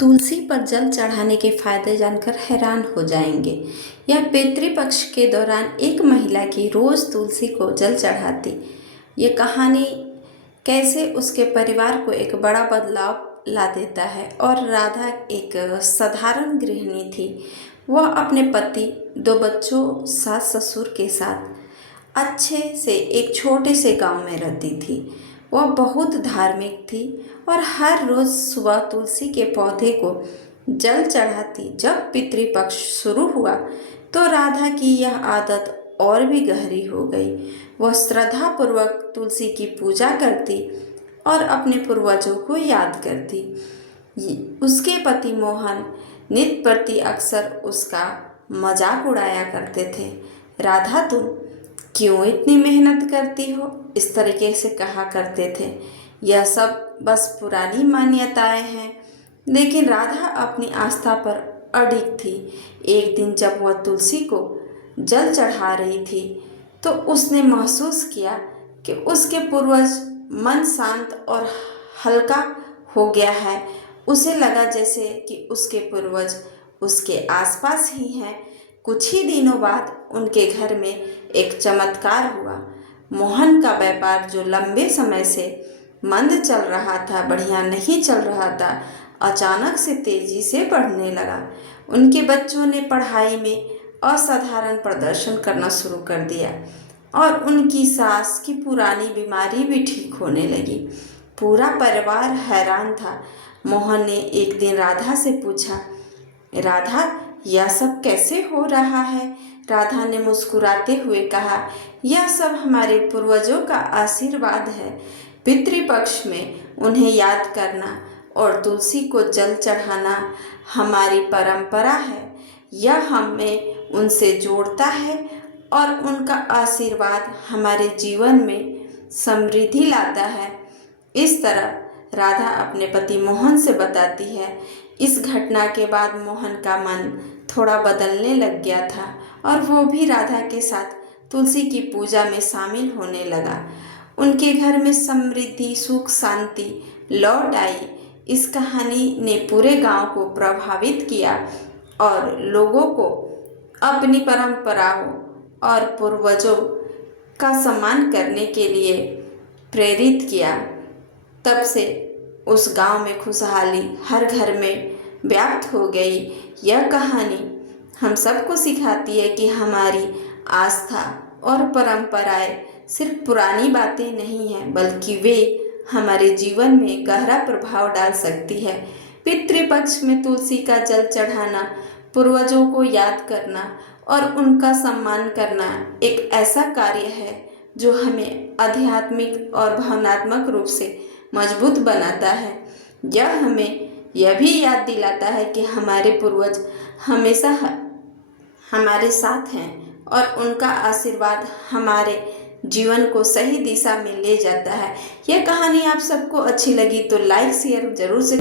तुलसी पर जल चढ़ाने के फायदे जानकर हैरान हो जाएंगे। यह पितृपक्ष के दौरान एक महिला की रोज तुलसी को जल चढ़ाती। ये कहानी कैसे उसके परिवार को एक बड़ा बदलाव ला देता है। और राधा एक साधारण गृहिणी थी। वह अपने पति, दो बच्चों, सास ससुर के साथ अच्छे से एक छोटे से गांव में रहती थी। वह बहुत धार्मिक थी और हर रोज सुबह तुलसी के पौधे को जल चढ़ाती। जब पितृपक्ष शुरू हुआ तो राधा की यह आदत और भी गहरी हो गई। वह श्रद्धापूर्वक तुलसी की पूजा करती और अपने पूर्वजों को याद करती। उसके पति मोहन नित्य प्रति अक्सर उसका मजाक उड़ाया करते थे। राधा, तुम क्यों इतनी मेहनत करती हो, इस तरीके से कहा करते थे। यह सब बस पुरानी मान्यताएं हैं। लेकिन राधा अपनी आस्था पर अडिग थी। एक दिन जब वह तुलसी को जल चढ़ा रही थी तो उसने महसूस किया कि उसके पूर्वज मन शांत और हल्का हो गया है। उसे लगा जैसे कि उसके पूर्वज उसके आसपास ही हैं। कुछ ही दिनों बाद उनके घर में एक चमत्कार हुआ। मोहन का व्यापार, जो लंबे समय से मंद चल रहा था, बढ़िया नहीं चल रहा था, अचानक से तेजी से बढ़ने लगा। उनके बच्चों ने पढ़ाई में असाधारण प्रदर्शन करना शुरू कर दिया और उनकी सास की पुरानी बीमारी भी ठीक होने लगी। पूरा परिवार हैरान था। मोहन ने एक दिन राधा से पूछा, राधा, यह सब कैसे हो रहा है? राधा ने मुस्कुराते हुए कहा, यह सब हमारे पूर्वजों का आशीर्वाद है। पितृपक्ष में उन्हें याद करना और तुलसी को जल चढ़ाना हमारी परंपरा है। यह हमें उनसे जोड़ता है और उनका आशीर्वाद हमारे जीवन में समृद्धि लाता है। इस तरह राधा अपने पति मोहन से बताती है। इस घटना के बाद मोहन का मन थोड़ा बदलने लग गया था और वो भी राधा के साथ तुलसी की पूजा में शामिल होने लगा। उनके घर में समृद्धि, सुख, शांति लौट आई। इस कहानी ने पूरे गांव को प्रभावित किया और लोगों को अपनी परंपराओं और पूर्वजों का सम्मान करने के लिए प्रेरित किया। तब से उस गांव में खुशहाली हर घर में व्याप्त हो गई। यह कहानी हम सबको सिखाती है कि हमारी आस्था और परंपराएं सिर्फ पुरानी बातें नहीं हैं, बल्कि वे हमारे जीवन में गहरा प्रभाव डाल सकती है। पितृपक्ष में तुलसी का जल चढ़ाना, पूर्वजों को याद करना और उनका सम्मान करना एक ऐसा कार्य है जो हमें आध्यात्मिक और भावनात्मक रूप से मजबूत बनाता है। यह हमें यह भी याद दिलाता है कि हमारे पूर्वज हमेशा हमारे साथ हैं और उनका आशीर्वाद हमारे जीवन को सही दिशा में ले जाता है। यह कहानी आप सबको अच्छी लगी तो लाइक शेयर जरूर से